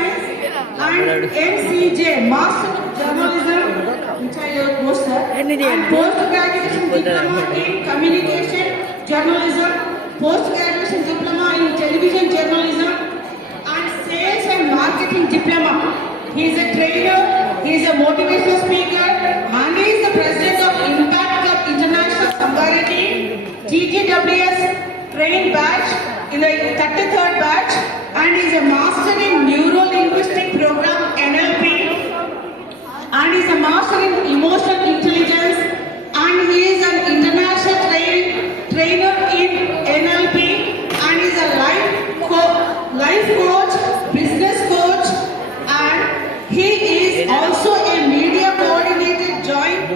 Science, and MCJ, Master of Journalism, which I have posted, and Post-Graduation Diploma in Communication Journalism, Post-Graduation Diploma in Television Journalism, and Sales and Marketing Diploma. He is a trainer, he is a motivational speaker, and he is the president of Impact Club International Sangareddy, TGWS trained batch in the 33rd batch, and he is a master in Neuro Linguistic Program NLP, and he is a master in Emotional Intelligence, and he is an international train, trainer in NLP, and he is a life, co- life coach, business coach, and he is also a media coordinator joint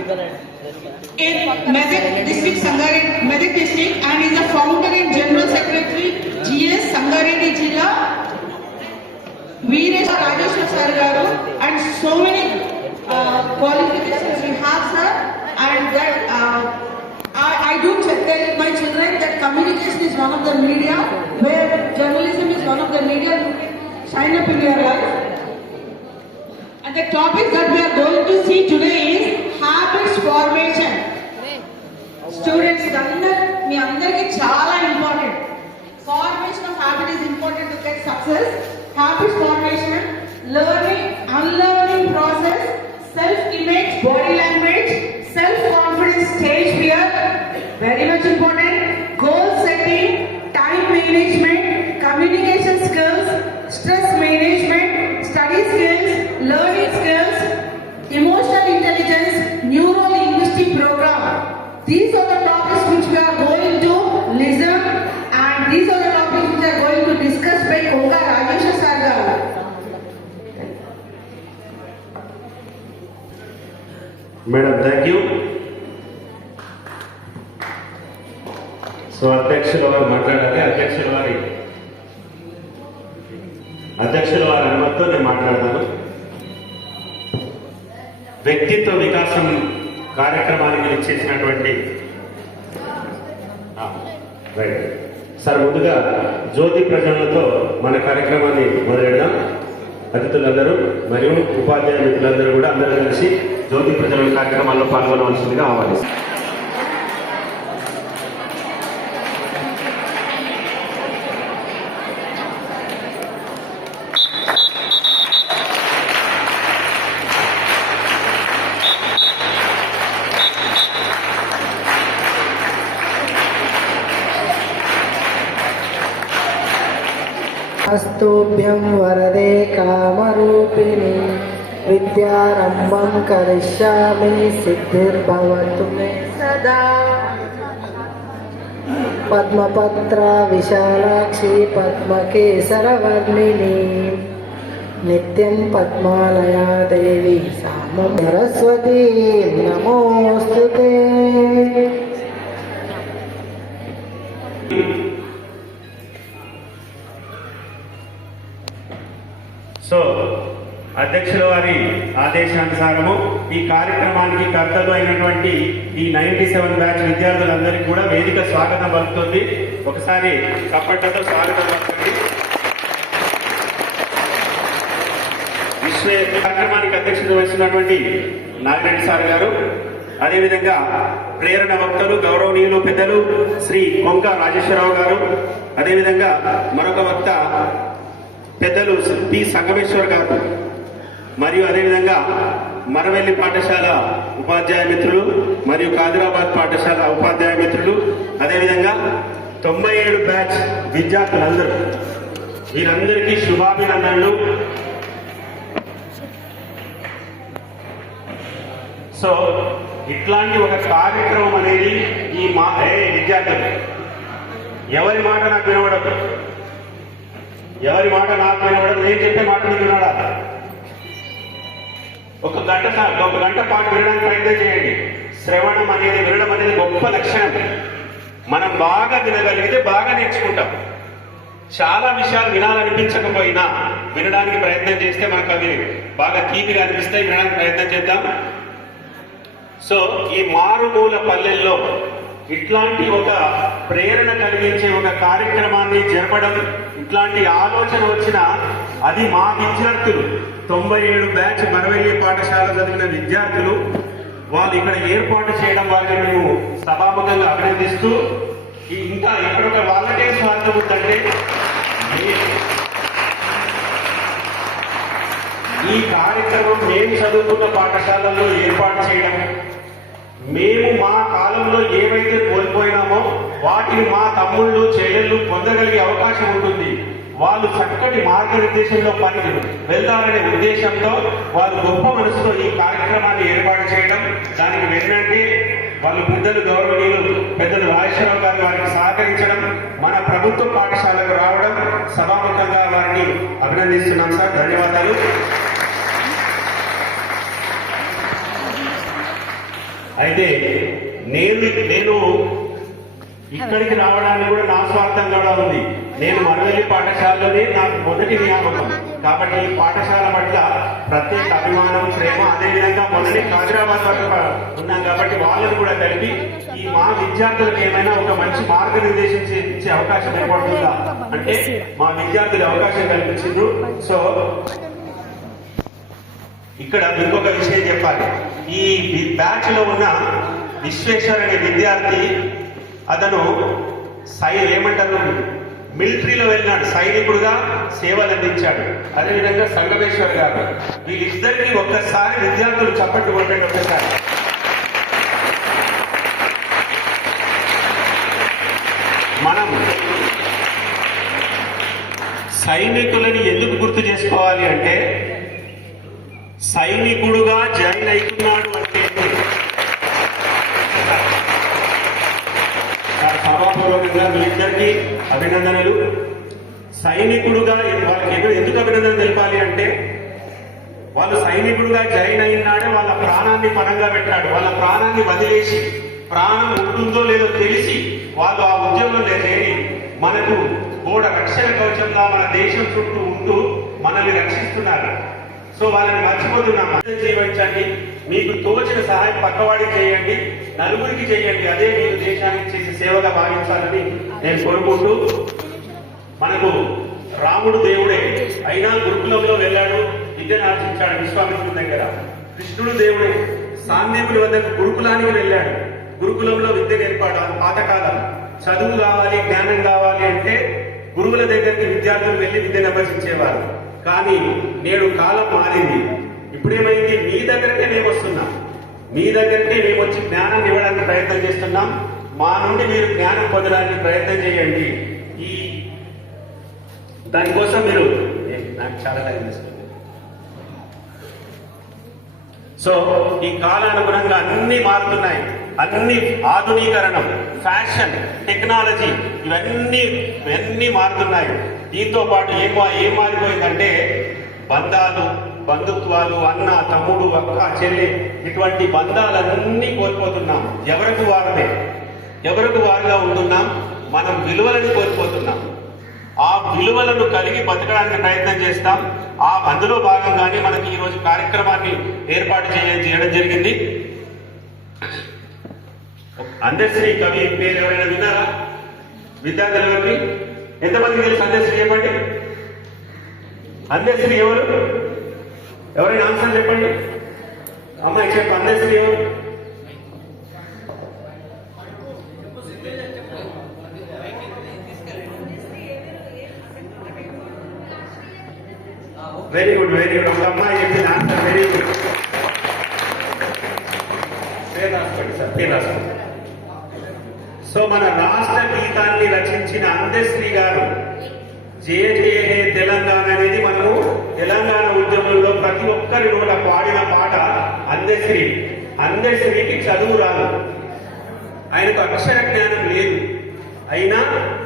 in Medak district, Sangareddy, Medak district, and is a founder and general secretary, GS Sangareddy Jilla, Veeresh Rajeshwar sir garu, and so many uh, qualifications we have, sir, and that uh, I, I do tell my children that communication is one of the media, where journalism is one of the media, shine up in your life. And the topic that we are going to see today is habits formation. Students అందరు మీ అందరికి చాలా important formation of habit is important to get success habit formation learning, unlearning process, self-image, body language, self-confidence, stage fear, very much important. So అధ్యక్షుల వారు మాట్లాడాలి. అధ్యక్షుల వారి అధ్యక్షుల వారి అనుమతితో నేను మాట్లాడతాను. వ్యక్తిత్వ వికాసం కార్యక్రమానికి ఇచ్చేసినటువంటి రైట్. సార్ ముందుగా జ్యోతి ప్రజలతో మన కార్యక్రమాన్ని మొదలెడదాం. అతిథులందరూ మరియు ఉపాధ్యాయ మిత్రులందరూ కూడా అందరూ కలిసి జ్యోతి ప్రజల కార్యక్రమాల్లో పాల్గొనవలసిందిగా ఆహ్వానిస్తారు करिष्यामि सिद्धिर्भवतु मे सदा। पद्मपत्रा विशालाक्षी पद्मकेसरवर्णिनी नित्यं पद्मालया देवी सामं सरस्वती नमोऽस्तु ते। So, అధ్యక్షుల వారి ఆదేశానుసారము ఈ కార్యక్రమానికి కర్తలు అయినటువంటి ఈ నైన్టీ సెవెన్ బ్యాచ్ విద్యార్థులందరికీ కూడా వేదిక స్వాగతం పలుకుతుంది. ఒకసారి కప్పట్లతో స్వాగతం పలుకుతుంది. విశ్వ కార్యక్రమానికి అధ్యక్షత వహిస్తున్నటువంటి నాగిరెడ్డి సార్ గారు అదేవిధంగా ప్రేరణ వక్తలు గౌరవనీయులు పెద్దలు శ్రీ కొంక రాజేశ్వరరావు గారు అదేవిధంగా మరొక వక్త పెద్దలు పి సంగమేశ్వర్ గారు. మరియు అదేవిధంగా మరవెల్లి పాఠశాల ఉపాధ్యాయ మిత్రులు మరియు కాదిరాబాద్ పాఠశాల ఉపాధ్యాయ మిత్రులు అదేవిధంగా తొంభై ఏడు బ్యాచ్ విద్యార్థులందరూ. వీరందరికీ శుభాభినందనలు. సో ఇట్లాంటి ఒక కార్యక్రమం అనేది ఈ మా ఏ విద్యార్థులు ఎవరి మాట నాకు వినవడదు ఎవరి మాట నాకు వినవడదు నేను చెప్పే మాట నీకు వినడా ఒక గంట ఒక గంట పాటు వినడానికి ప్రయత్నం చేయండి. శ్రవణం అనేది వినడం అనేది గొప్ప లక్షణం. మనం బాగా వినగలిగితే బాగా నేర్చుకుంటాం. చాలా విషయాలు వినాలనిపించకపోయినా వినడానికి ప్రయత్నం చేస్తే మనకు అవి బాగా తీపిగా అనిపిస్తాయి వినడానికి ప్రయత్నం చేద్దాం. సో ఈ మారుమూల పల్లెల్లో ఇట్లాంటి ఒక ప్రేరణ కలిగించే ఒక కార్యక్రమాన్ని జరపడం ఇట్లాంటి ఆలోచన వచ్చిన అది మా విద్యార్థులు. తొంభై ఏడు బ్యాచ్ మరవెల్లి పాఠశాల చదివిన విద్యార్థులు వాళ్ళు ఇక్కడ ఏర్పాటు చేయడం వారిని మేము సభాముఖంగా అభినందిస్తూ ఇంకా ఇక్కడ వాళ్ళకే స్వార్థం ఉందంటే ఈ కార్యక్రమం మేము చదువుకున్న పాఠశాలల్లో ఏర్పాటు చేయడం మేము మా కాలంలో ఏవైతే కోల్పోయినామో వాటిని మా తమ్ముళ్ళు చెల్లెళ్ళు పొందగలిగే అవకాశం ఉంటుంది. వాళ్ళు చక్కటి మార్గనిర్దేశంలో పని వెళ్తారనే ఉద్దేశంతో వాళ్ళు గొప్ప మనసుతో ఈ కార్యక్రమాన్ని ఏర్పాటు చేయడం దానికి వెన్నంటే వాళ్ళు పెద్దలు గౌరవనీయులు పెద్దలు రాజేశ్వరరావు గారు వారికి సహకరించడం మన ప్రభుత్వ పాఠశాలకు రావడం సభాముఖంగా వారిని అభినందిస్తున్నాం సార్. ధన్యవాదాలు. అయితే నేను నేను ఇక్కడికి రావడానికి కూడా నా స్వార్థం కూడా ఉంది. నేను మరవెల్లి పాఠశాలలోనే నాకు మొదటి నియామకం. కాబట్టి ఈ పాఠశాల పట్ల ప్రత్యేక అభిమానం ప్రేమ అదేవిధంగా మొన్న హైదరాబాద్ వరకు ఉన్నాం కాబట్టి వాళ్ళని కూడా కలిపి ఈ మా విద్యార్థులకు ఏమైనా ఒక మంచి మార్గనిర్దేశం ఇచ్చే అవకాశం ఏర్పడుతుందా? అంటే మా విద్యార్థులు అవకాశం కల్పించిండ్రు. సో ఇక్కడ ఇంకొక విషయం చెప్పాలి. ఈ బ్యాచ్లో ఉన్న విశ్వేశ్వర్ అనే విద్యార్థి అతను సై ఏమంటారు? మిలిటరీలో వెళ్ళినాడు. సైనికుడుగా సేవలు అందించాడు. అదేవిధంగా సంగమేశ్వర్ గారు. వీళ్ళిద్దరికీ ఒక్కసారి విద్యార్థులు చప్పట్లు కొట్టండి ఒక్కసారి. మనం సైనికులని ఎందుకు గుర్తు చేసుకోవాలి అంటే సైనికుడుగా జాయిన్ అవుతున్నాడు అంటే సభాపూర్వకంగా మీ ఇద్దరికి అభినందనలు. సైనికుడుగా వాళ్ళకి ఎందుకు అభినందన తెలపాలి అంటే వాళ్ళు సైనికుడుగా జాయిన్ అయినాడే వాళ్ళ ప్రాణాన్ని పణంగా పెట్టాడు. వాళ్ళ ప్రాణాన్ని వదిలేసి ప్రాణం ఉంటుందో లేదో తెలిసి వాళ్ళు ఆ ఉద్యమంలో చేరి మనకు గోడ రక్షణ కవచంగా మన దేశం చుట్టూ ఉంటూ మనల్ని రక్షిస్తున్నారు. సో వాళ్ళని మర్చిపోతున్నాం. అర్థం జీవించండి. మీకు తోచిన సహాయం పక్కవాడికి చేయండి. నలుగురికి చేయండి. అదే మీరు దేశానికి చేసే సేవగా భావించాలని నేను కోరుకుంటూ మనకు రాముడు దేవుడే అయినా గురుకులంలో వెళ్ళాడు విద్యను ఆర్జించాడు విశ్వామిత్రుడి దగ్గర. కృష్ణుడు దేవుడే సాందీపుని వద్దకు గురుకులానికి వెళ్ళాడు. గురుకులంలో విద్య నేర్పాడు అది పాతకాలం. చదువు కావాలి జ్ఞానం కావాలి అంటే గురువుల దగ్గరికి విద్యార్థులు వెళ్ళి విద్యను అభ్యసించేవారు. కానీ నేడు కాలం మారింది. ఇప్పుడేమైంది? మీ దగ్గరకే మేము వస్తున్నాం. మీ దగ్గరికి మేము వచ్చి జ్ఞానాన్ని ఇవ్వడానికి ప్రయత్నం చేస్తున్నాం. మా నుండి మీరు జ్ఞానం పొందడానికి ప్రయత్నం చేయండి. ఈ దానికోసం మీరు నాకు చాలా టైం సో ఈ కాలానుగుణంగా అన్ని మారుతున్నాయి. అన్ని ఆధునీకరణం ఫ్యాషన్ టెక్నాలజీ ఇవన్నీ ఇవన్నీ మారుతున్నాయి. దీంతో పాటు ఏం మా- ఏం మారిపోయిందంటే బంధాలు బంధుత్వాలు అన్న తమ్ముడు అక్క చెల్లి ఇటువంటి బంధాలన్నీ కోల్పోతున్నాం. ఎవరికి వారమే. ఎవరికి వారుగా ఉంటున్నాం? మనం విలువలను కోల్పోతున్నాం. ఆ విలువలను కలిగి బతకడానికి ప్రయత్నం చేస్తాం. ఆ అందులో భాగంగానే మనకి ఈరోజు కార్యక్రమాన్ని ఏర్పాటు చేయడం జరిగింది. అందశ్రీ కవి పేరు ఎవరైనా విన్నారా? విద్యార్థులకి ఎంతమంది తెలుసు అందశ్రీ చెప్పండి? అందశ్రీ ఎవరు? ఎవరైనా ఆన్సర్ చెప్పండి. అమ్మాయి చెప్పు అందశ్రీ ఎవరు? వెరీ గుడ్ వెరీ గుడ్ ఒక అమ్మాయి చెప్పింది ఆన్సర్ వెరీ గుడ్ పేరు రాసుకోండి సార్ పేరు రాసుకోండి. సో మన రా గీతాన్ని రచించిన అందశ్రీ గారు జయ హే తెలంగాణ అనేది మనము తెలంగాణ ఉద్యమంలో ప్రతి ఒక్కరి నోట పాడిన పాట అందశ్రీ అందశ్రీకి చదువు రాదు. ఆయనకు అక్షర జ్ఞానం లేదు. అయినా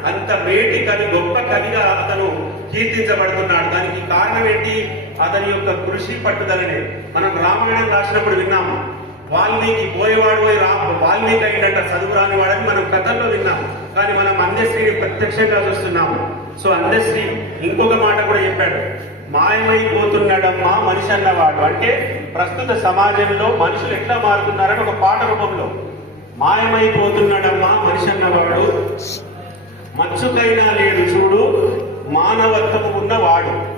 అంత మేటి కవి గొప్ప కవిగా అతను కీర్తించబడుతున్నాడు. దానికి కారణం ఏంటి? అతని యొక్క కృషి పట్టుదలనే. మనం రామాయణం రాసినప్పుడు విన్నాము? వాల్మీకి పోయేవాడు పోయి రా వాల్మీకి అయినట్టు చదువు రాని వాడని మనం కథల్లో విన్నాం కానీ మనం అందశ్రీని ప్రత్యక్షంగా చూస్తున్నాము. సో అందశ్రీ ఇంకొక మాట కూడా చెప్పాడు. మాయమైపోతున్నాడమ్మా మనిషి అన్నవాడు. అంటే ప్రస్తుత సమాజంలో మనుషులు ఎట్లా మారుతున్నారని ఒక పాట రూపంలో. మాయమైపోతున్నాడమ్మా మనిషి అన్నవాడు. మచ్చుకైనా లేడు చూడు. మానవత్వము ఉన్నవాడు.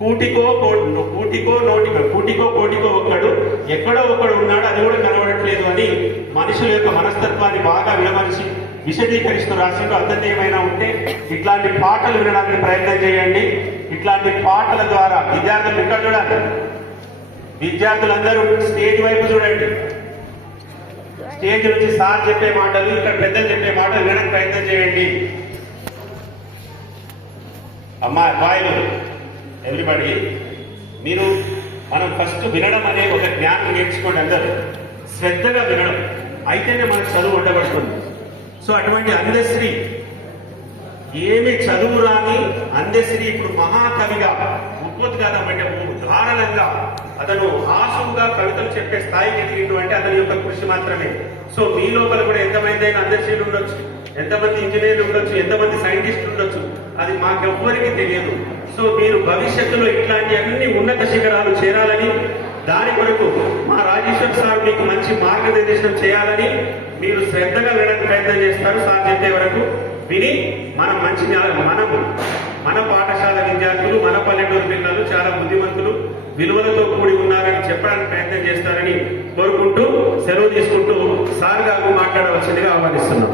కూటికో కూటికో నోటికో కూటికో కోటికో ఒక్కడు ఎక్కడో ఒకడు ఉన్నాడు అది కూడా కనబడట్లేదు అని మనుషుల యొక్క మనస్తత్వాన్ని బాగా విడమరిచి విశదీకరిస్తూ రాసిండు. అర్థం ఏమైనా ఉంటే ఇట్లాంటి పాటలు వినడానికి ప్రయత్నం చేయండి. ఇట్లాంటి పాటల ద్వారా విద్యార్థులు ఇక్కడ చూడాలి. విద్యార్థులందరూ స్టేజ్ వైపు చూడండి. స్టేజ్ నుంచి సార్ చెప్పే మాటలు ఇక్కడ పెద్దలు చెప్పే మాటలు వినడానికి ప్రయత్నం చేయండి. అమ్మా అబ్బాయిలు ఎవ్రీబడి మీరు మనం ఫస్ట్ వినడం అనే ఒక జ్ఞానం నేర్చుకోండి అందరూ. శ్రద్ధగా వినడం. అయితేనే మనకు చదువు ఉండబడుతుంది. సో అటువంటి అందశ్రీ. ఏమి చదువు రాని అందశ్రీ ఇప్పుడు మహాకవిగా ఉద్భుతగాథం అంటే ధారణంగా అతను ఆశువుగా కవితలు చెప్పే స్థాయికి ఎదిగిండు అంటే అతని యొక్క కృషి మాత్రమే. సో మీ లోపల కూడా ఎంతమంది అయినా అందశ్రీలు ఉండొచ్చు. ఎంతమంది ఇంజనీర్లు ఉండొచ్చు. ఎంతమంది సైంటిస్టులు ఉండొచ్చు. అది మాకెవ్వరికి తెలియదు. సో మీరు భవిష్యత్తులో ఇట్లాంటి అన్ని ఉన్నత శిఖరాలు చేరాలని దాని కొరకు మా రాజేశ్వర్ సార్ మీకు మంచి మార్గనిర్దేశనం చేయాలని మీరు శ్రద్ధగా వినడానికి ప్రయత్నం చేస్తారు. సార్ చెప్పే వరకు విని మనం మంచి జ్ఞా- మనం మన పాఠశాల విద్యార్థులు మన పల్లెటూరు పిల్లలు చాలా బుద్ధిమంతులు విలువలతో కూడి ఉన్నారని చెప్పడానికి ప్రయత్నం చేస్తారని కోరుకుంటూ సెలవు తీసుకుంటూ సార్ గారు మాట్లాడవలసిందిగా ఆహ్వానిస్తున్నాం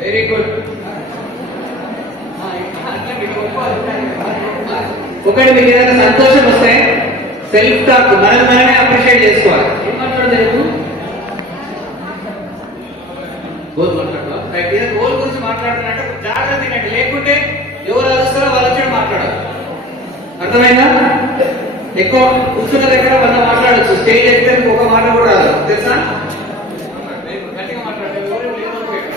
వెరీ గుడ్ ఒకటి మీకు ఏదైనా సంతోషం వస్తే సెల్ఫ్ టాక్ మనం మనమే అప్రిషియేట్ చేసుకోవాలి. ఏం గోల్ మాట్లాడతా గోల్ గురించి మాట్లాడుతున్నట్టు జాగ్రత్త తినండి. లేకుంటే ఎవరు అరుస్తారో వాళ్ళు వచ్చి మాట్లాడాలి. అర్థమైందా? ఎక్కువ కూర్చున్న దగ్గర వంద మాట్లాడచ్చు. స్టేజ్ ఎక్కితే ఒక మాట కూడా రాదు. తెలుసా గట్టిగా మాట్లాడండి ఎవరు లేరు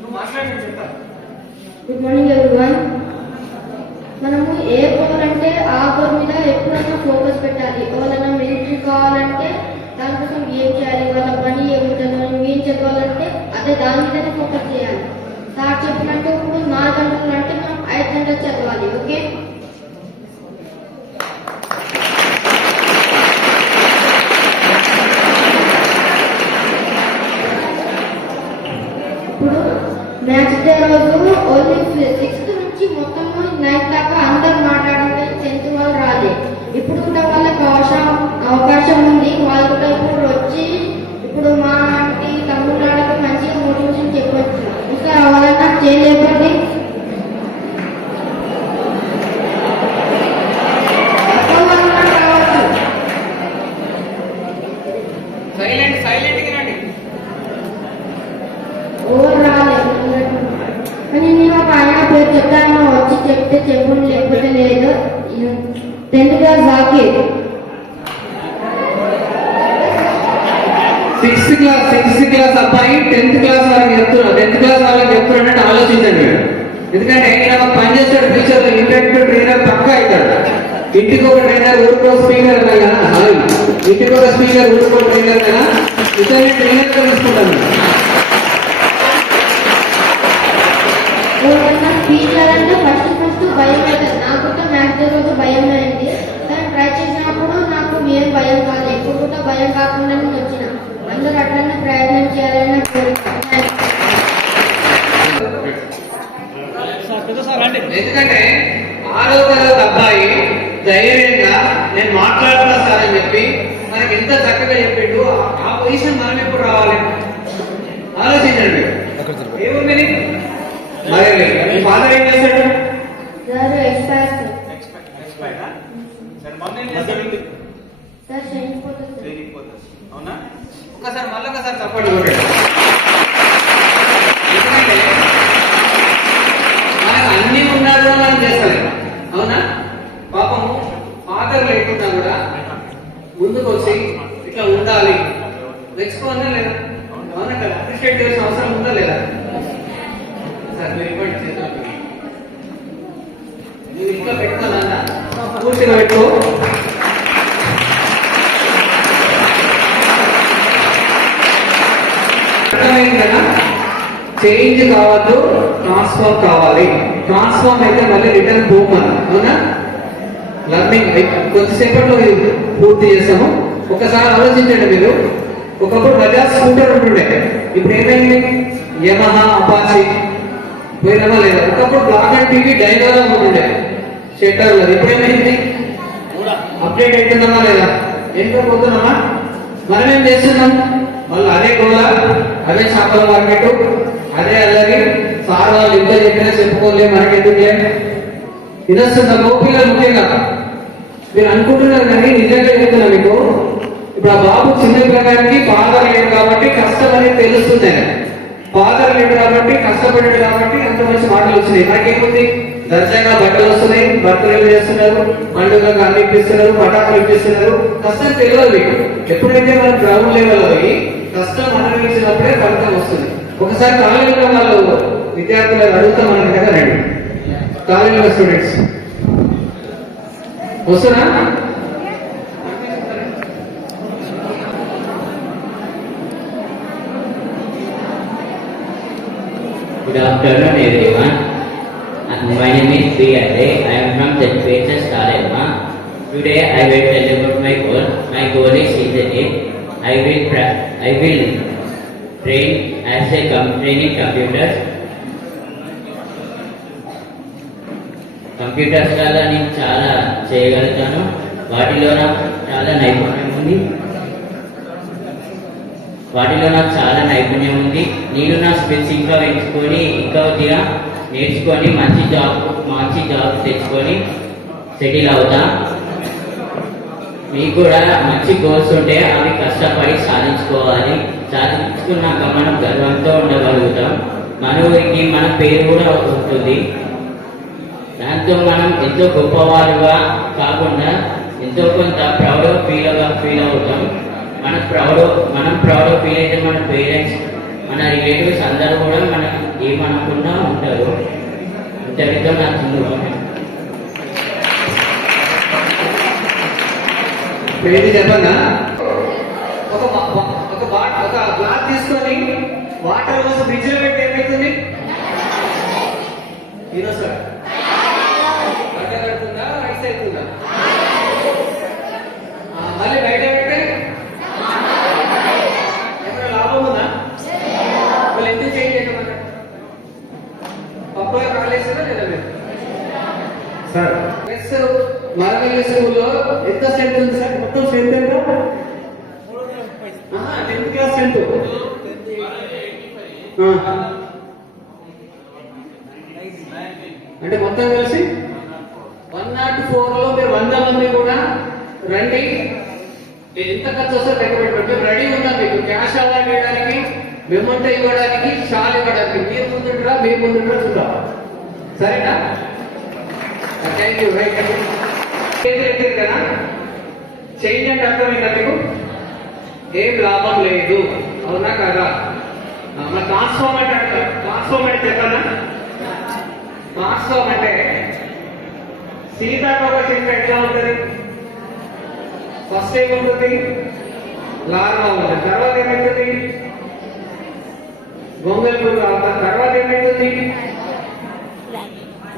నువ్వు మాట్లాడి చెప్తా గుడ్ మార్నింగ్ ఎవ్రీవన్ మనము ఏ గోల్ అంటే ఆ గోల్ మీద ఎప్పుడైనా ఫోకస్ పెట్టాలి ఎవరైనా మిలిటరీ కావాలంటే దానికోసం ఏం చేయాలి? వాళ్ళ పని ఏముంటుంది? మనం ఏం చదవాలంటే అదే దాని మీదనే ఫోకస్ చేయాలి. సార్ చెప్పినట్టు సిక్స్త్ క్లాస్ అబ్బాయి టెన్త్ క్లాస్ వాళ్ళకి చెప్తున్నా టెన్త్ క్లాస్ వాళ్ళకి చెప్తున్నట్టు ఆలోచించండి ఎందుకంటే ఆయన పనిచేస్తాడు పని చేస్తాడు ఫ్యూచర్లో ఇంటర్వ్యూ ట్రైనర్ పక్క అవుతాడు. ఇంటికి ఒక ట్రైనర్ ఊరుకో స్పీకర్ కదా. హాయ్ ఇంటికి ఒక స్పీకర్ ఊరుకో ట్రైనర్ కదా. ఇతరుని ట్రైనర్ తెలుసుకుంటాను ఫస్ట్ ఫస్ట్ భయం అవుతుంది నాకు కూడా మ్యాథ్స్ రోజు భయం అయింది కానీ ట్రై చేసినప్పుడు నాకు ఏం భయం కాదు ఎప్పుడు కూడా భయం కాకుండా నేను వచ్చిన అందరూ అట్లనే ప్రయత్నం చేయాలని. ఎందుకంటే ఆరో తరగతి అబ్బాయి ధైర్యంగా నేను మాట్లాడుతున్నా సార్ అని చెప్పి మనకి ఎంత చక్కగా చెప్పిండు ఆ- పొజిషన్ మనం ఎప్పుడు రావాలి? ఆలోచించండి. ఏముంది? మరి మీ ఫాదర్ ఏం చేశాడు? సార్ ఎక్స్పైర్ సార్ చనిపోతుంది సార్. ఒకసారి మళ్ళీ ఒకసారి చప్పటి కొట్టండి. మనకు అన్ని ఉన్నా కూడా మనం చేస్తాం అవునా? పాపం ఫాదర్ లేకుండా కూడా ముందుకు వచ్చి ఇట్లా ఉండాలి. మెచ్చుకోవాలా లేదా? అవునా కదా? అప్రిషియేట్ చేసిన అవసరం ఉందా లేదా? సార్ మీరు ఇవ్వండి చేతులకు. నువ్వు ఇంట్లో పెట్టుకోవాలన్నా పూర్తిగా పెట్టుకో అర్థమైంది కదా చేంజ్ కావద్దు ట్రాన్స్ఫార్మ్ కావాలి. ట్రాన్స్ఫార్మ్ అయితే మళ్ళీ రిటర్న్ పోమని అవునా? లర్నింగ్ కొద్దిసేపట్లో పూర్తి చేస్తాము. ఒకసారి ఆలోచించండి మీరు. ఒకప్పుడు బజాజ్ స్కూటర్ ఉంటుండే. ఇప్పుడు ఏమైంది? Yamaha Apache. పోయినమా లేదా? ఒకప్పుడు బ్లాక్ అండ్ టీవీ డైనాలో ఉంటుండే. షెటర్ ఇప్పుడు ఏమైంది? అప్డేట్ అవుతున్నామా లేదా? ఎంత పోతున్నామా మనం ఏం చేస్తున్నాం? మళ్ళీ అదే గోళ అదే చేపల మార్కెట్. అదే అలాగే సార్ వాళ్ళు ఇద్దరు చెప్పినా చెప్పుకోలే మనకెందుకే? వినొస్తుందా గోపిల్లలు ముఖ్యంగా మీరు అనుకుంటున్నారు కానీ నిజంగా చెప్తున్నా మీకు. ఇప్పుడు ఆ బాబు చిన్న పిల్లగానికి ఫాదర్ లేడు కాబట్టి కష్టం అనేది తెలుస్తుంది. ఆయన. ఫాదర్ లేడు కాబట్టి కష్టపడాడు కాబట్టి అంత మంచి మాటలు వచ్చినాయి. మనకేముంది దర్శనంగా బట్టలు వస్తున్నాయి బర్త్డేలు చేస్తున్నారు పండుగలకు అన్ని ఇప్పిస్తున్నారు పటాకులు ఇప్పిస్తున్నారు. కష్టం తెలియదు మీకు. ఎప్పుడైతే మనం గ్రౌండ్ లెవెల్ అవి కష్టం అనుభవించినప్పుడే ఫలితం వస్తుంది. ఒకసారి కాలేజీలో వాళ్ళు విద్యార్థులు అడుగుతాం మనకి కదా రండి కాలేజీలో స్టూడెంట్స్ వస్తున్నా Good afternoon, everyone. And My name is P. I am from the ZPHS Tarema. Today I will tell about my goal. My goal is engineering. I will I will train as a training computers. Computers వల్ల నేను చాలా చేయగలుగుతాను. వాటిలో నాకు చాలా నైపుణ్యం ఉంది. వాటిలో నాకు చాలా నైపుణ్యం ఉంది. నేను నా స్కిల్స్ ఇంకా పెంచుకొని ఇంకా కొద్దిగా నేర్చుకొని మంచి జాబ్ మంచి జాబ్ తెచ్చుకొని సెటిల్ అవుతా. మీకు కూడా మంచి గోల్స్ ఉంటే అవి కష్టపడి సాధించుకోవాలి. సాధించుకున్నాక మనం గర్వంతో ఉండగలుగుతాం. మన ఊరికి మన పేరు కూడా ఉంటుంది. దాంతో మనం ఎంతో గొప్పవారుగా కాకుండా ఎంతో కొంత ప్రౌడ్ ఫీల్ ఫీల్ అవుతాం. మన ప్రౌడ్ మనం ప్రౌడ్ ఫీల్ అయితే మన పేరెంట్స్ మన రిలేటివ్స్ అందరూ కూడా మనం ఏమనకుండా ఉంటారు. ఇంతటితో నా ఏంటి చెప్పన్నా? ఒక ఒక ఒక గ్లాస్ తీసుకొని వాటర్ పోసి ఫ్రిడ్జ్లో పెట్టి ఏమవుతుంది హీరో సార్. గడ్డ కడుతుందా? ఐస్ అవుతుందా మళ్ళీ బయట పెడితే? ఏమైనా లాభం ఉందా? వాళ్ళు ఎందుకు చేంజ్ చేయటమన్నా పప్పులో కాలేసారా లేదా మీరు? సార్. ప్లస్ మరగల్లి స్కూల్లో ఎంత స్ట్రెంత్ ఉంది సార్? మొత్తం స్ట్రెంత్ ఎంత టెన్త్ క్లాస్ స్ట్రెంత్ అంటే మొత్తం కలిసి వన్ నాట్ ఫోర్లో మీరు వంద మంది కూడా రండి ఎంత ఖర్చు వస్తే లెక్క పెట్టండి మేము రెడీ ఉన్నాం మీకు క్యాష్ అవార్డు ఇవ్వడానికి మెమంటో ఇవ్వడానికి షాల్ ఇవ్వడానికి మీరు ముందుంటారా మేము ముందుంటారా చూద్దాం సరేనా థ్యాంక్ యూ రైట్ కదా చేంజ్ అంటే అర్థమైందా మీకు ఏం లాభం లేదు. అవునా కదా? మన ట్రాన్స్ఫార్మ్ అంటే ట్రాన్స్ఫార్మ్ అంటే చెప్పనా? ట్రాన్స్ఫార్మ్ అంటే సీతాకోక చెట్టు ఎట్లా ఉంటుంది? ఫస్ట్ ఏముంటుంది? లార్వా ఉంటుంది. తర్వాత ఏమవుతుంది గొంగల్ పురుగు అవుతుంది తర్వాత ఏమవుతుంది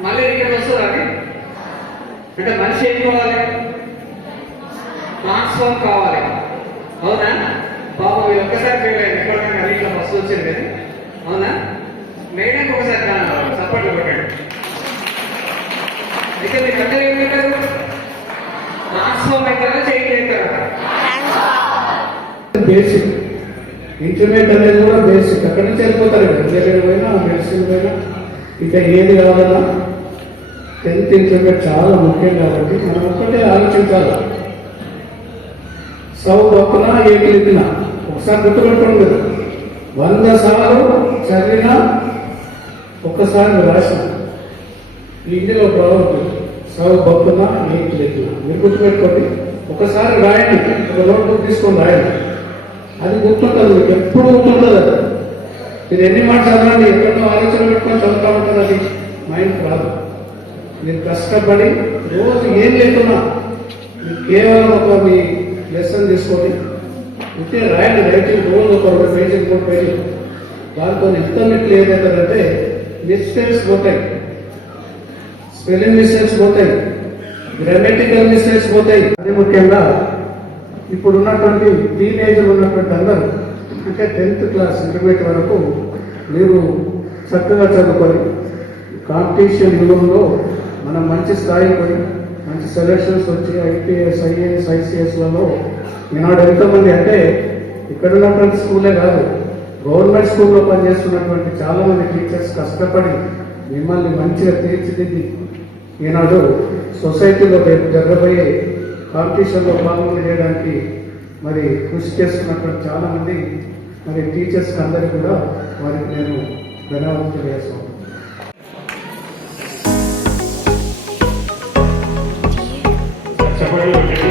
మళ్ళీ రిటర్న్ వస్తుంది అది? అంటే మనిషి ఏం పోవాలి ట్రాన్స్ఫార్మ్ కావాలి. అవునా? బాబు మీరు ఒక్కసారి ఫెయిల్ అయ్యారు ఎక్కడ ఇట్లా ఫస్ట్ వచ్చింది అవునా? మేడం ఒకసారి సపోర్ట్లు కొట్టండి. అయితే మీరు అందరూ ఏం పెట్టారు ట్రాన్స్ఫార్మ్ అవుతారా చేంజ్ అవుతారా బేసిక్. ఇంటర్మీడియట్ అనేది కూడా బేసిక్. అక్కడి నుంచి వెళ్ళిపోతారు ఇంజనీరింగ్ పోయినా మెడిసిన్ పోయినా ఇంకా ఏది కావాలన్నా. టెన్త్ ఇంటర్మీడియట్ చాలా ముఖ్యం కాబట్టి మనం ఒక్కటే ఆలోచించాలి. సౌ పక్కన ఏటి ఎత్తినా. ఒకసారి గుర్తుపెట్టుకోండి. కదా వంద సార్లు చదివినా ఒక్కసారి రాసిన. ఇందులో బాగుంటుంది సౌ పక్కన ఏటి ఎత్తిన. మీరు గుర్తుపెట్టుకోండి. ఒకసారి రాయండి. ఒక నోట్బుక్ తీసుకొని రాయండి. అది గుర్తుంటుంది. మీకు ఎప్పుడు గుర్తుంటుంది అది? మీరు ఎన్ని మాట చదవండి ఎక్కడో ఆలోచన పెట్టుకొని చదువుతా ఉంటుంది అది. మైండ్ రాదు. మీరు కష్టపడి రోజు ఏం లేకున్నా కేవలం ఒక మీ లెసన్ తీసుకొని ఉంటే రాయండి రైటింగ్ రోజు ఒక రెండు పేజీలు మూడు పేజీలు. దాంతో ఇంటర్నెట్లు మీకు ఏదైతుందంటే మిస్టేక్స్ పోతాయి. స్పెల్లింగ్ మిస్టేక్స్ పోతాయి. గ్రామటికల్ మిస్టేక్స్ పోతాయి. అదే ముఖ్యంగా ఇప్పుడు ఉన్నటువంటి టీనేజ్ ఉన్నటువంటి అందరూ అంటే టెన్త్ క్లాస్ ఇంటర్మీడియట్ వరకు మీరు చక్కగా చదువుకొని కాంపిటీషన్ యుగంలో మనం మంచి స్థాయి పోయి సెలక్షన్స్ వచ్చి ఐపీఎస్ ఐఏఎస్ ఐసీఎస్లలో ఈనాడు ఎంతోమంది అంటే ఇక్కడ ఉన్నటువంటి స్కూలే కాదు గవర్నమెంట్ స్కూల్లో పనిచేస్తున్నటువంటి చాలామంది టీచర్స్ కష్టపడి మిమ్మల్ని మంచిగా తీర్చిదిద్ది ఈనాడు సొసైటీలో రేపు జరగబోయే కాంపిటీషన్లో పాల్గొని చేయడానికి మరి కృషి చేస్తున్నటువంటి చాలామంది మరి టీచర్స్ అందరికీ కూడా వారికి నేను ధన్యవాదాలు తెలియజేస్తాను చెప్పండి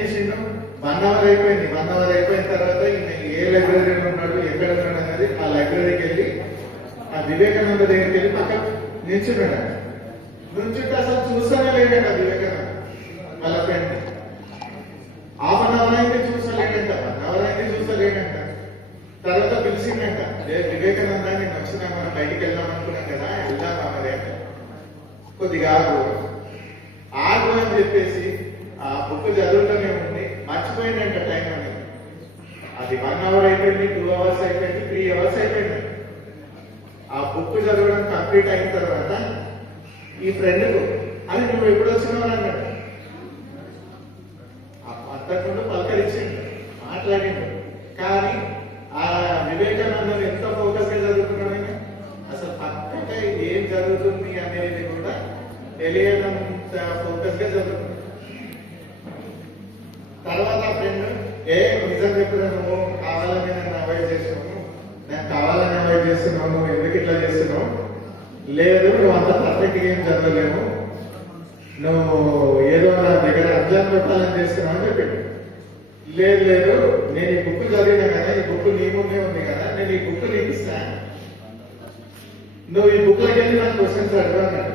చేసిండు వన్ అవర్ అయిపోయింది. వన్ అవర్ అయిపోయిన తర్వాత ఈయన ఏ లైబ్రరీలో ఉన్నాడు ఎక్కడ ఉన్నాడు అనేది ఆ లైబ్రరీకి వెళ్ళి ఆ వివేకానంద దగ్గరికి వెళ్ళి పక్కన నిల్చున్నాడు ఆయన. నుంచుంటే అసలు చూస్తానే లేడంట వివేకానంద వాళ్ళ ఫ్రెండ్ హాఫ్ అన్ అవర్ అయితే చూస్తలేడంట వన్ అవర్ అయితే చూస్తలేడంట. తర్వాత పిలిచిందంట "ఏ వివేకానంద నేను వచ్చినా మనం బయటికి వెళ్దాం అనుకున్నాం కదా వెళ్దాం మరి కొద్దిగా ఆగు. ఆగు అని చెప్పేసి ఆ బుక్ చదువుతూనే ఉంది. మర్చిపోయిందంట టైం అనేది. అది వన్ అవర్ అయిపోయింది టూ అవర్స్ అయిపోయింది త్రీ అవర్స్ అయిపోయింది. ఆ బుక్ చదవడం కంప్లీట్ అయిన తర్వాత ఈ ఫ్రెండ్కు అది నువ్వు ఎప్పుడు వచ్చినావు? అని అన్నాడు. అంతకుండా పలకరించింది మాట్లాడింది. కానీ ఆ వివేకానందం ఎంత ఫోకస్గా చదువుకున్నాడని అసలు పక్కగా ఏం జరుగుతుంది అనేది కూడా తెలియనంత ఫోకస్గా చదువుకున్నాడు. తర్వాత ఫ్రెండ్ ఏ నిజం చెప్పిన నువ్వు కావాలని నన్ను అవాయిడ్ చేసినావు నేను కావాలని అవాయిడ్ చేస్తున్నావు నువ్వు ఎందుకు ఇట్లా చేస్తున్నావు? లేదు నువ్వు అంత పర్ఫెక్ట్ ఏం చదవలేము నువ్వు ఏదో నా దగ్గర అర్థం పెట్టాలని చేస్తున్నావు అని చెప్పి లేదు లేదు నేను ఈ బుక్ చదివినా కదా ఈ బుక్ నీ ముందే ఉంది కదా నేను ఈ బుక్ నీకు ఇస్తాను నువ్వు ఈ బుక్లోకి వెళ్ళి నాకు క్వశ్చన్స్ అడగా అన్నాడు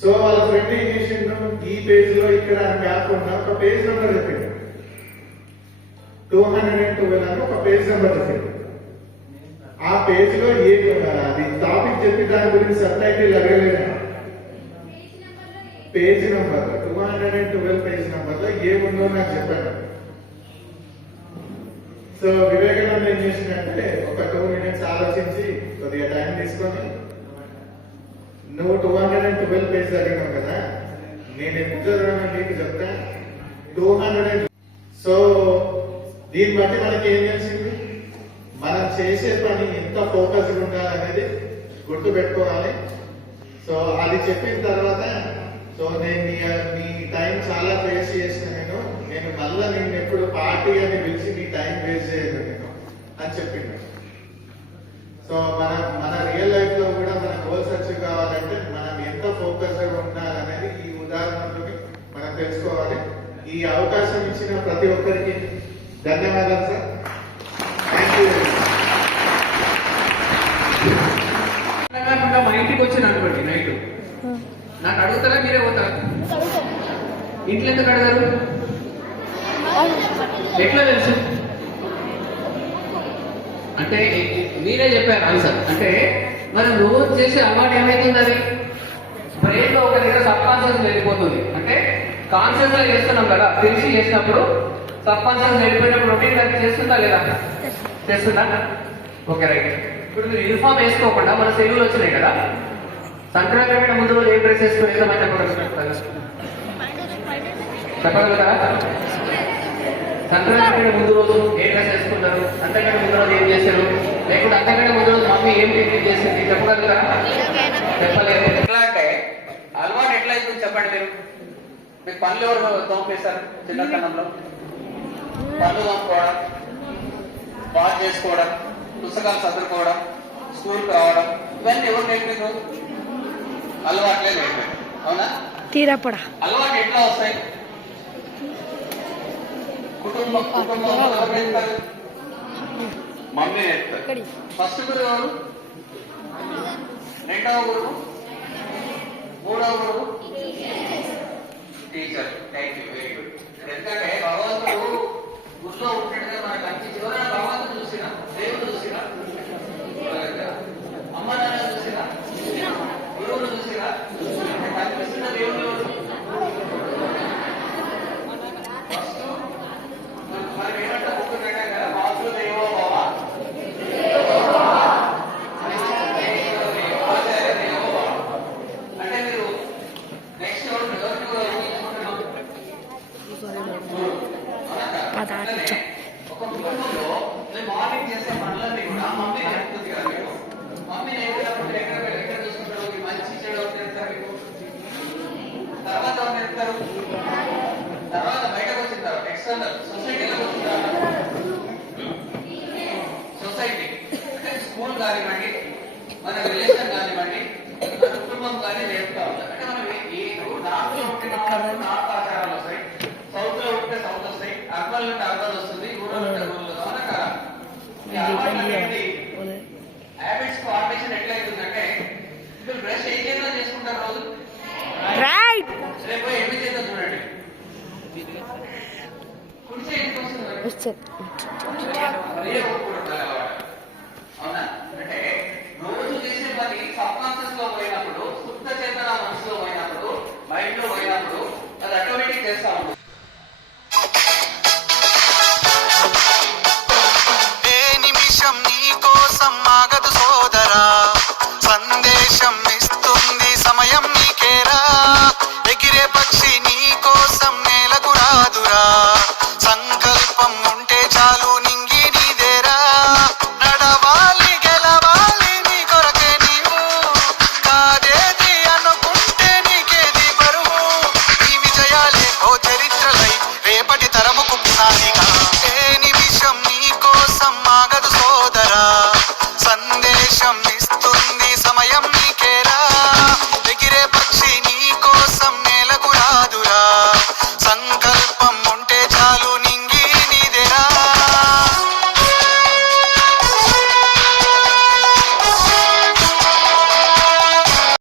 సో వాళ్ళ ఫ్రెండ్ ఏం చేసిండు ఈ పేజ్లో ఇక్కడ కాకుండా ఒక పేజ్ నెంబర్ చెప్పిండు. టూ హండ్రెడ్ అండ్ ట్వెల్వ్ అని ఒక పేజ్ నెంబర్ చెప్పిండు. ఆ పేజ్లో ఏ అది టాపిక్ చెప్పి దాని గురించి సబ్ టైటిల్ అడగలేదు page number two hundred and twelve page నెంబర్లో ఏముందో నాకు చెప్పాను సో వివేకానంద ఏం చేసిందంటే ఒక టూ మినిట్స్ ఆలోచించి కొద్దిగా టైం తీసుకొని నువ్వు two hundred and twelve page అడిగినావు కదా నేను ఎంత చదివాను నీకు చెప్తా. టూ హండ్రెడ్ అండ్ సో దీన్ని బట్టి మనకి ఏం తెలిసింది? మనం చేసే పని ఎంత ఫోకస్గా ఉండాలనేది గుర్తు పెట్టుకోవాలి. సో అది చెప్పిన తర్వాత సో నేను నీ టైం చాలా వేస్ట్ చేసిన నేను. నేను మళ్ళీ నేను ఎప్పుడు పార్టీ అని పిలిచి నీ టైం వేస్ట్ చేయను నేను అని చెప్పిండు. సో మన మన రియల్ లైఫ్లో కూడా మన గోల్స్ అచీవ్ కావాలంటే మనం ఎంత ఫోకస్ ఉండాలనేది ఈ ఉదాహరణతో మనం తెలుసుకోవాలి. ఈ అవకాశం ఇచ్చిన ప్రతి ఒక్కరికి ధన్యవాదాలు సార్. థ్యాంక్ యూ మా ఇంటికి వచ్చిన అనుకోండి నైట్. నాకు అడుగుతారా మీరే పోతారా? ఇంట్లో ఎందుకు అడగారు? ఎట్లా తెలుసు? అంటే మీరే చెప్పారు ఆన్సర్ అంటే మనం రోజు చేసే అలవాటు ఏమైతుంది అది బ్రెయిన్లో ఒక దగ్గర సబ్ కాన్షియస్ వెళ్ళిపోతుంది. అంటే కాన్షియస్గా చేస్తున్నాం కదా తెలిసి చేసినప్పుడు సబ్ కాన్షియస్ వెళ్ళిపోయినప్పుడు రొటీన్ వర్క్ చేస్తుందా లేదా? చేస్తుందా? ఓకే రైట్ ఇప్పుడు మీరు యూనిఫామ్ వేసుకోకుండా మన సెలవులు వచ్చినాయి కదా సంక్రాంతి ముందు రోజు ఏ డ్రెస్ వేసుకుని చెప్పగలుగుతారా? సంక్రాంతి ముందు రోజు ఏ డ్రెస్ వేసుకున్నారు అంతకంటే ముందు రోజు ఏం చేశారు? లేకుంటే అంతకంటే ముందు రోజు మమ్మీ ఏం టిఫిన్ చేసింది? చెప్పగలుగుతారా చెప్పలేదు. ఎట్లా అంటే అలవాటు ఎట్లా అవుతుంది చెప్పండి మీరు? మీకు పనులు ఎవరు తోంపేశారు చిన్నతనంలో? పనులు తోముకోవడం బాగా చేసుకోవడం పుస్తకాలు చదువుకోవడం స్కూల్కి రావడం ఇవన్నీ ఎవరు నేర్పించారు అలవాట్లే నేర్పారు. అవునా? తీరపడా అలవాటు ఎట్లా వస్తాయి? కుటుంబం నేర్పుతారు మమ్మీ నేర్పుతారు ఫస్ట్ గురువు ఎవరు? రెండవ గురువు? మూడవ గురువు? Teacher. Thank you very good ఎందుకంటే భగవంతుడు గుడిలో ఉంటట్టుగా మనకు ఎవరైనా భగవంతుడు చూసినా. దేవుడు చూసినా. అమ్మ నాన్న చూసినా. గురువులు చూసినా. కనిపిస్తున్న దేవుడు ఎవరు? ఫస్ట్ మనం ఏమంటే బుక్ పెట్టాం కదా మాతృ దేవో భవ ఆచార్య దేవో భవ. అంటే మీరు నెక్స్ట్ ఎవరు ఎవరిని కూడా ఊహించుకుంటున్నాం? పదార్థం ఒక కుటుంబంలో మేము మార్నింగ్ చేసే పనులన్నీ కూడా మమ్మీ నేర్పుతుంది కదా మీకు మమ్మీ నేర్పినప్పుడు ఎక్కడ ఎక్కడ చూసుకుంటారు ఈ మంచి చెడు ఎవరు నేర్పుతారు మీకు తర్వాత ఎవరు నేర్పుతారు తర్వాత బయటకు వచ్చిన తర్వాత ఎక్స్టర్నల్ సొసైటీలో వచ్చిన తర్వాత సొసైటీ అంటే స్కూల్ కానివ్వండి మన రిలేషన్ కానివ్వండి మన కుటుంబం కానీ నేర్పుతా ఉంటారు అంటే మనం ఏ నార్త్లో ఉంటే నార్త్ నార్త్ ఆచారాలు వస్తాయి సౌత్లో ఉంటే సౌత్ వస్తాయి అర్బన్ ఉంటే అర్బన్ వస్తుంది రూరల్ ఉంటే రూరల్ అవునా కదా ఈ అలవాట్లు అనేది హ్యాబిట్స్ ఫార్మేషన్ ఎట్లా అవుతుందంటే ఇప్పుడు బ్రష్ ఏ చేతిలో చేసుకుంటారు రోజు రైట్ రేపు ఎన్ని చేద్దాం చూడండి కుడి చేయి ఎందుకు వస్తుంది అదే